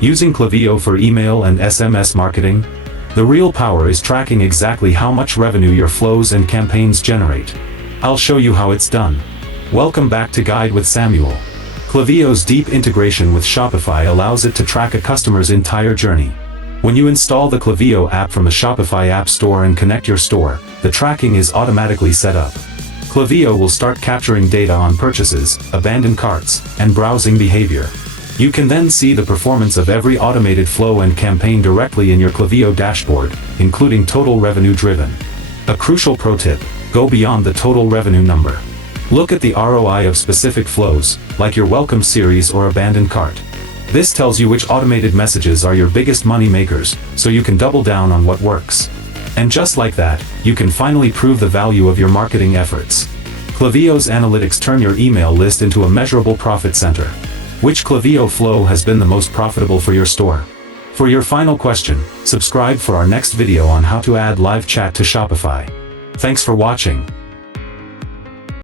Using Klaviyo for email and SMS marketing? The real power is tracking exactly how much revenue your flows and campaigns generate. I'll show you how it's done. Welcome back to Guide with Samuel. Klaviyo's deep integration with Shopify allows it to track a customer's entire journey. When you install the Klaviyo app from the Shopify App Store and connect your store, the tracking is automatically set up. Klaviyo will start capturing data on purchases, abandoned carts, and browsing behavior. You can then see the performance of every automated flow and campaign directly in your Klaviyo dashboard, including total revenue driven. A crucial pro tip: go beyond the total revenue number. Look at the ROI of specific flows, like your welcome series or abandoned cart. This tells you which automated messages are your biggest money makers, so you can double down on what works. And just like that, you can finally prove the value of your marketing efforts. Klaviyo's analytics turn your email list into a measurable profit center. Which Klaviyo flow has been the most profitable for your store? For your final question, subscribe for our next video on how to add live chat to Shopify. Thanks for watching.